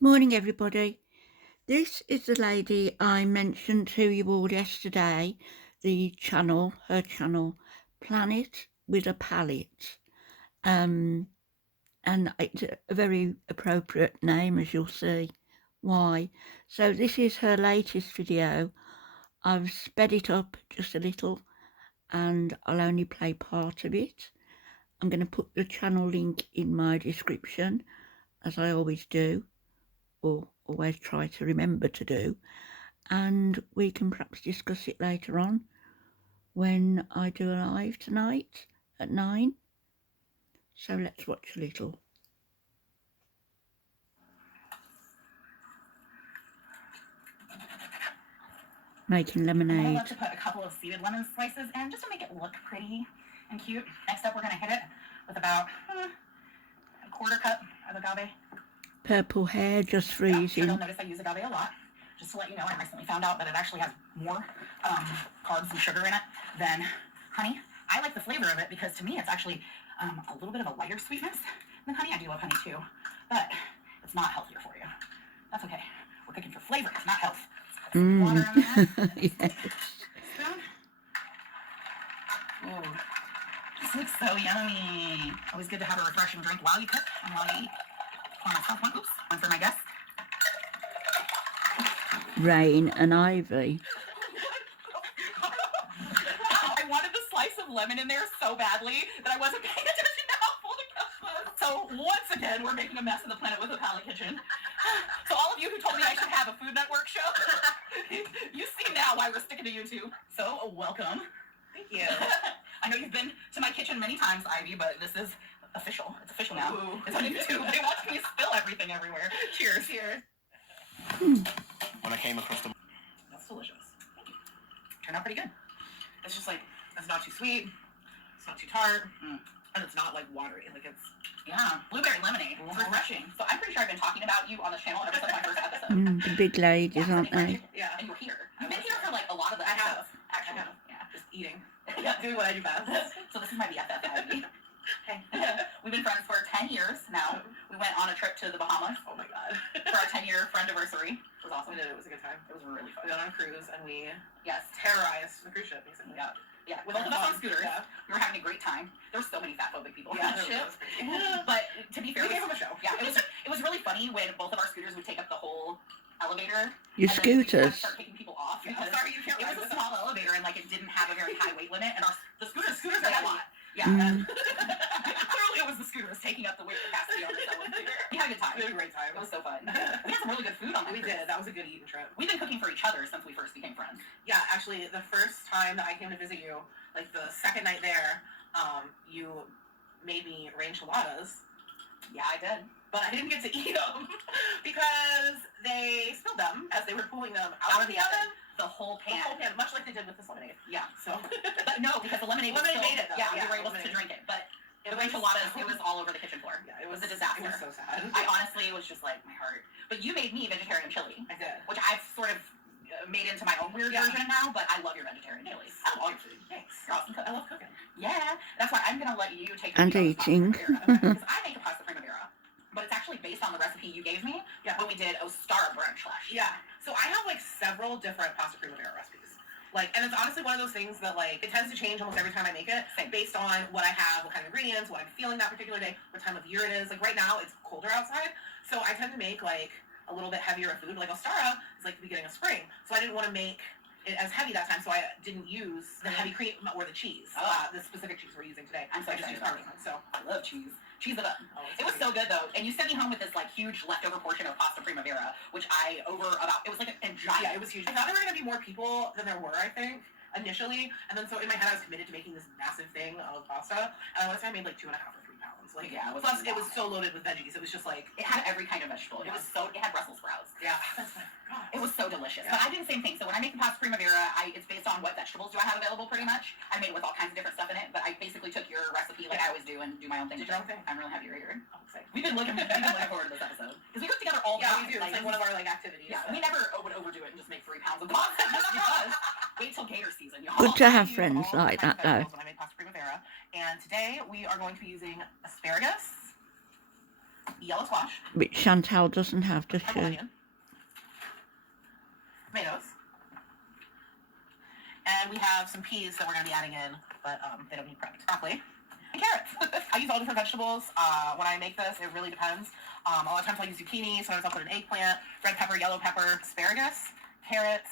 Morning everybody. This is the lady I mentioned to you all yesterday, her channel, Planet with a Palette. And it's a very appropriate name, as you'll see why. So this is her latest video. I've sped it up just a little and I'll only play part of it. I'm going to put the channel link in my description, as I always do, or always try to remember to do, and we can perhaps discuss it later on when I do a live tonight at 9. So let's watch a little. Making lemonade. I love to put a couple of seeded lemon slices in just to make it look pretty and cute. Next up, we're going to hit it with about a quarter cup of agave. Purple hair, just freezing. So you'll notice I use agave a lot. Just to let you know, I recently found out that it actually has more carbs and sugar in it than honey. I like the flavor of it because to me it's actually a little bit of a lighter sweetness than honey. I do love honey too, but it's not healthier for you. That's okay. We're cooking for flavor, not health. Water on that. Yes. Spoon. Oh, this looks so yummy. Always good to have a refreshing drink while you cook and while you eat. Pour myself one. Oops, one for my guests. Rain and ivy. I wanted the slice of lemon in there so badly that I wasn't paying attention to how full the cup was. So once again, we're making a mess of the planet with a palette kitchen. So all of you who told me I should have a Food Network show, you see now why we're sticking to YouTube. So welcome. Thank you. I know you've been to my kitchen many times, Ivy, but this is official. It's official now. Ooh. It's on YouTube. They watch me spill everything everywhere. Cheers. Cheers. When I came across the... That's delicious. Thank you. Turned out pretty good. It's just like, it's not too sweet, it's not too tart, and it's not like watery. Like it's... Yeah. Blueberry lemonade. It's refreshing. So I'm pretty sure I've been talking about you on the channel ever since my first episode. The big ladies, aren't they? Yeah. And you're here. You've been here for like a lot of the episodes, actually. Yeah. Just eating. Yeah. Doing what I do best. So this is my BFF, Ivy. Hey. We've been friends for 10 years now. We went on a trip to the Bahamas Oh my god. for our 10-year friend anniversary. It was awesome. We did. It was a good time. It was really fun. We went on a cruise and we Yes. terrorized the cruise ship, basically. Yeah. With both of us on scooters. Yeah. We were having a great time. There were so many fat phobic people Yeah, on the it ship. was crazy. But to be fair, We gave them a show. yeah, it was really funny when both of our scooters would take up the whole elevator. Your and then we had to scooters. start kicking people off Yeah, because sorry, you can't it ride was a with small elevator and like it didn't have a very high weight limit, and the scooters Scooters were are heavy. a lot. Yeah. Mm. Clearly, it was the scooters taking up the weight capacity on this elevator. We had a good time. We had a great time. It was so fun. We had some really good food on that We cruise. did. That was a good eating trip. We've been cooking for each other since we first became friends. Yeah, actually, the first time that I came to visit you, like the second night there, you made me rain enchiladas, Yeah, I did. but I didn't get to eat them because they spilled them as they were pulling them out of the oven. The whole The pan. whole pan, much like they did with this lemonade. Yeah. So But no, because the lemonade was Lemonade still, made it, though. Yeah, Yeah, we were able to lemonade. drink it. But it the enchiladas, it was all over the kitchen floor. Yeah, It was a disaster. It was so sad. I honestly was just like, my heart. But you made me vegetarian chili, I did. which I've sort of made into my own weird Yeah. version now, but I love your vegetarian chili. I love food. Thanks. You're awesome cook. I love cooking. Yeah. That's why I'm going to let you take And the lead on eating. pasta primavera, because I make a pasta primavera, but it's actually based on the recipe you gave me Yeah. when we did Ostara brunch last year. Yeah. So I have like several different pasta primavera recipes. Like, and it's honestly one of those things that like it tends to change almost every time I make it, Same. based on what I have, what kind of ingredients, what I'm feeling that particular day, what time of year it is. Like right now, it's colder outside, so I tend to make like a little bit heavier food. Like Ostara is like the beginning of spring, so I didn't want to make it as heavy that time, so I didn't use the heavy cream or the cheese, Oh. the specific cheese we're using today. I'm so I just excited used about Parmesan. So I love cheese. Cheese it up. oh, It was so good though, and you sent me home with this like huge leftover portion of pasta primavera, which I it was like a giant. Yeah, it was huge. I thought there were gonna be more people than there were, I think, initially. And then so in my head I was committed to making this massive thing of pasta. And I want to say I made like 2.5 or 3 pounds. Like Yeah, it was plus a it was lot. so loaded with veggies. It was just like It had every kind of vegetable. It had Brussels sprouts. yeah. That's my God. It was so delicious. Yeah. But I did the same thing. So when I make the pasta primavera, it's based on what vegetables do I have available pretty much. I made it with all kinds of different stuff in it, but I basically took your recipe like I always do and do my own thing. Did with your it. own thing? I'm really happy you're here. I'm excited. We've been looking forward to this episode. Because we cook together all the Yeah, time. we do. It's like one of our like activities. Yeah, we never would overdo it and just make 3 pounds of pasta just because. Wait till gator season, y'all. Good to I have use friends all like kinds that of though. vegetables when I make pasta primavera. And today we are going to be using asparagus, yellow squash, which Chantal doesn't have, does purple she? onion, tomatoes, and we have some peas that we're going to be adding in, but they don't need prepped. Broccoli and carrots. I use all different vegetables. When I make this, it really depends. A lot of times I'll use zucchini, sometimes I'll put an eggplant, red pepper, yellow pepper, asparagus, carrots,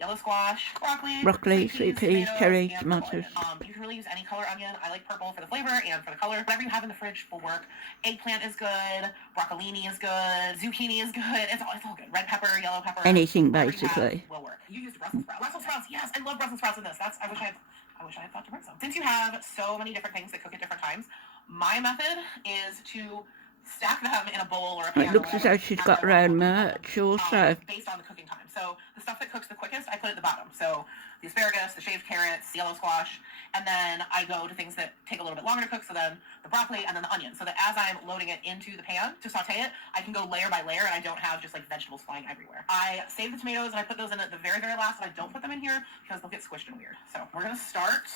yellow squash, broccoli, Sweet peas, cherry, and tomatoes. you can really use any color onion. I like purple for the flavor and for the color. Whatever you have in the fridge will work. Eggplant is good. Broccolini is good. Zucchini is good. It's all good. Red pepper, yellow pepper. Anything, whatever you have basically. will work. You used Brussels sprouts. Brussels sprouts, yes, I love Brussels sprouts in this. I wish I had thought to bring some. Since you have so many different things that cook at different times, my method is to stack them in a bowl or a pan. It looks as though she's got her own merch also. Based on the cooking time. So the stuff that cooks the quickest, I put at the bottom. So the asparagus, the shaved carrots, the yellow squash, and then I go to things that take a little bit longer to cook. So then the broccoli and then the onion. So that as I'm loading it into the pan to saute it, I can go layer by layer and I don't have just like vegetables flying everywhere. I save the tomatoes and I put those in at the very, very last, and I don't put them in here because they'll get squished and weird. So we're gonna start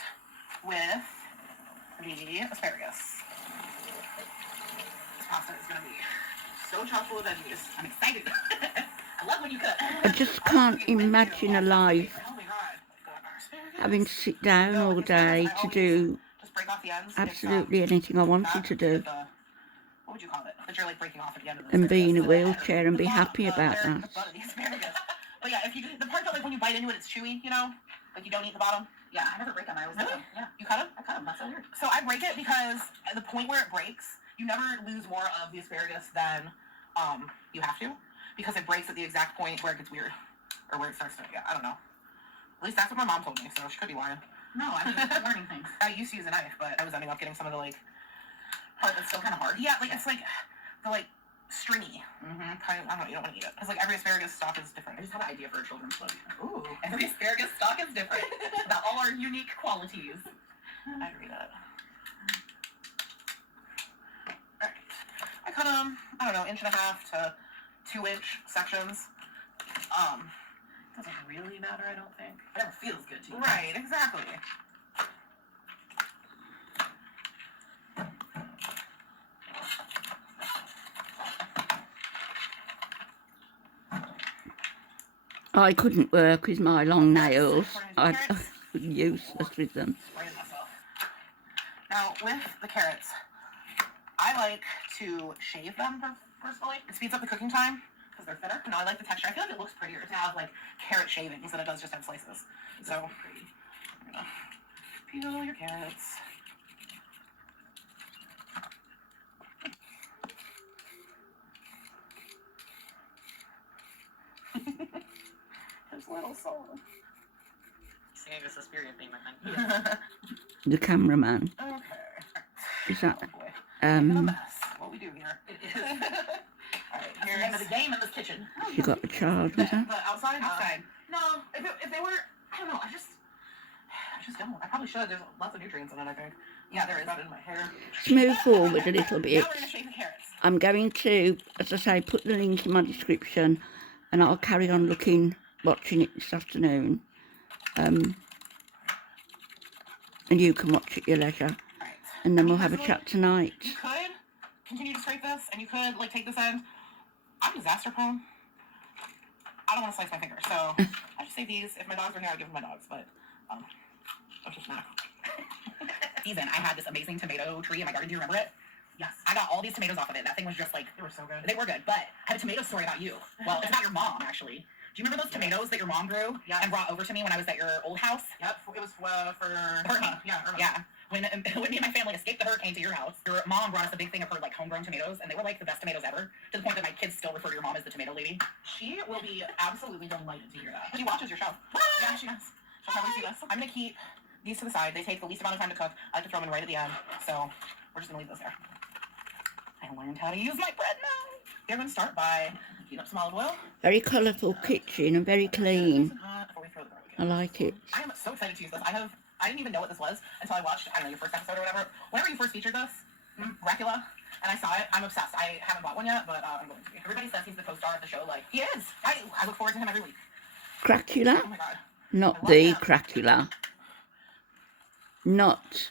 with the asparagus. This pasta is gonna be so chock full of veggies. I'm excited. I love when you cook. I just can't imagine a life Oh my god. having to sit down all day to do Just break off the ends. absolutely anything I wanted to do, What would you call it? That you're like breaking off at the end of the and be in a asparagus. wheelchair and be The happy butt- about the that. butt of the asparagus. But yeah, if you do the part that like when you bite into it, it's chewy, you know, like you don't eat the bottom. Yeah, I never break them. I always Really? Yeah, you cut them? I cut them. That's so weird. So I break it because at the point where it breaks, you never lose more of the asparagus than you have to, because it breaks at the exact point where it gets weird, or where it starts to. Yeah, I don't know. At least that's what my mom told me, so she could be lying. No, I'm just learning things. I used to use a knife, but I was ending up getting some of the like part that's still kind of hard. Yeah, like it's like the like stringy kind of. I don't know. You don't want to eat it because like every asparagus stalk is different. I just had an idea for a children's book. Ooh, Every asparagus stalk is different. About all our unique qualities. I'd read it. Alright. I cut them, I don't know, 1.5 to 2-inch sections. Doesn't really matter, I don't think. Whatever feels good to you. Right, exactly. I couldn't work with my long nails. I'm useless with them. Spraying myself. Now, with the carrots, I like to shave them personally. It speeds up the cooking time because they're thinner. No, I like the texture. I feel like it looks prettier to have like carrot shavings than it does just have slices. So, I'm gonna peel your carrots. His little soul. Singing a Suspiria theme, I think. The cameraman. Okay. Is that, Oh boy. Making a um, mess. What we do here. It is. Alright, That's the name of the game in this kitchen. she got a child with her? The outside? Outside. No, if they were, I don't know, I just don't. I probably should. There's lots of nutrients in it, I think. Yeah, there is. Got it in my hair. Let's move forward a little Now bit. we're gonna shave the carrots. I'm going to, as I say, put the link in my description, and I'll carry on watching it this afternoon. And you can watch at your leisure, Alright. and then we'll have a chat tonight. You could continue to scrape this, and you could like take this end. I'm disaster prone. I don't want to slice my finger, so I just say these. If my dogs were here, I'd give them my dogs, but that's just not. Season, I had this amazing tomato tree in my garden. Do you remember it? Yes. I got all these tomatoes off of it. That thing was just like, they were so good. They were good, but I have a tomato story about you. Well, it's about your mom, actually. Do you remember those tomatoes that your mom grew and brought over to me when I was at your old house? Yep, it was for Hurricane. Yeah. When me and my family escaped the hurricane to your house, your mom brought us a big thing of her like homegrown tomatoes, and they were like the best tomatoes ever. To the point that my kids still refer to your mom as the tomato lady. She will be absolutely delighted to hear that. She watches your show. Yeah, she does. She'll probably see this. I'm gonna keep these to the side. They take the least amount of time to cook. I like to throw them in right at the end, so we're just gonna leave those there. I learned how to use my bread knife. We're gonna start by heating up some olive oil. Very colourful kitchen and very clean. Before we throw the garlic I in. like it. I am so excited to use this. I didn't even know what this was until I watched, I don't know, your first episode or whatever. Whenever you first featured this, Dracula, and I saw it, I'm obsessed. I haven't bought one yet, but I'm going to be. Everybody says he's the co-star of the show. Like, he is. I look forward to him every week. Cracula? Oh my god. Not I love the him. Cracula. Not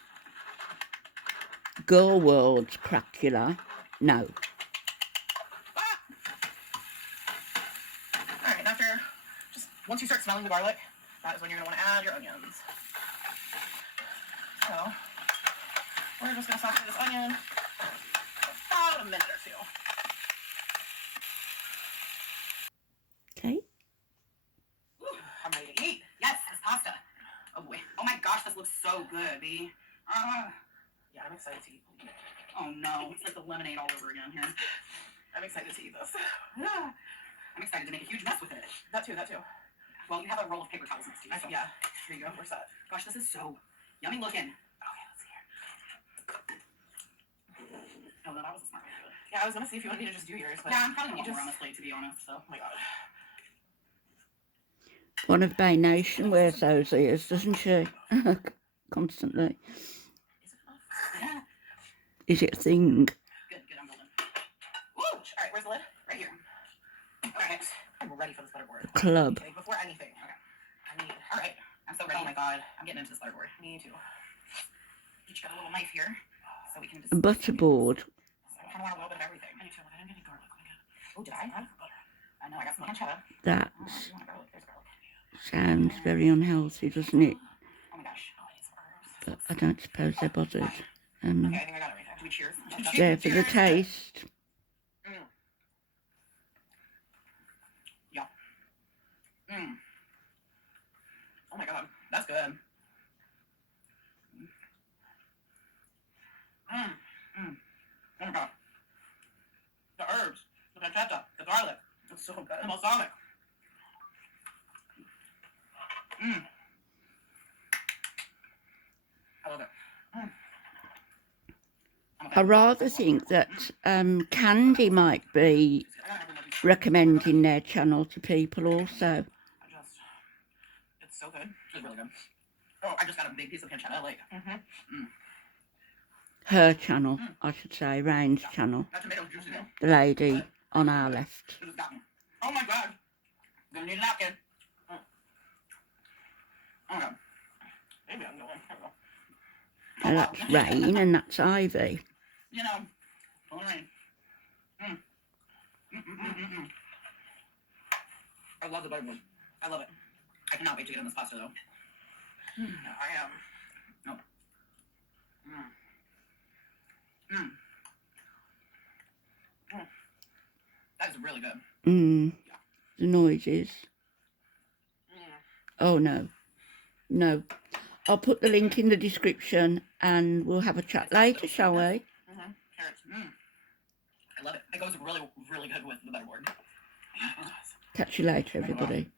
Girl World's Cracula. No. after, just once you start smelling the garlic, that is when you're going to want to add your onions. So, we're just going to saute this onion for about a minute or two. Okay. Ooh, I'm ready to eat. Yes, this pasta. Oh boy. Oh my gosh, this looks so good, B. Yeah, I'm excited to eat. Oh no, it's like the lemonade all over again here. I'm excited to eat this. Yeah. I'm excited to make a huge mess with it. That too, that too. Well, you have a roll of paper towels next to you. So. Yeah, here you go. We're set. Gosh, this is so yummy looking. Okay, let's see here. Oh no, that was a smart way to do it. Yeah, I was going to see if you wanted me to just do yours, but Yeah, I'm probably you more just... on this plate, to be honest, so. Oh my god. One of Bay Nation wears those ears, doesn't she? Constantly. Is it enough? Yeah. Is it a thing? Good, I'm golden. Woo! Alright, where's the lid? Right here. Okay. I'm ready for this butterboard. Club. Okay, before anything. Okay. I need... Alright, I'm so ready. Oh my god. I'm getting into this butterboard. Me too. Each got a little knife here, so we can just... Butterboard. I kind of want a little bit of everything. I need to. I didn't get any garlic. Let me get... Oh, did I? I know, I got some pancetta. That Oh, you want garlic? There's garlic. sounds very unhealthy, doesn't it? Oh my gosh. Oh, it's herbs. But I don't suppose they're bothered. Okay, I think I got everything. Do we cheers? There for the taste. Yeah. Oh my god, that's good. Oh my god. The herbs, the pancetta, the garlic, It's so good. the balsamic. I love it. I rather think that Candy might be recommending their channel to people also. It's so good. It's really good. Oh, I just got a big piece of pancetta, like. Her channel, I should say, Rain's channel. That tomato's juicy though. The lady on our left. It just got me. Oh my god. Gonna need a napkin. Oh my god. Maybe I'm going. And that's Rain and that's Ivy. You know, fine. I love the butterboard. I love it. I cannot wait to get on this pasta though. I am. No. That is really good. The noises. Oh no. No. I'll put the link in the description and we'll have a chat later, shall we? Carrots. I love it. It goes really, really good with the butterboard. Catch you later, everybody.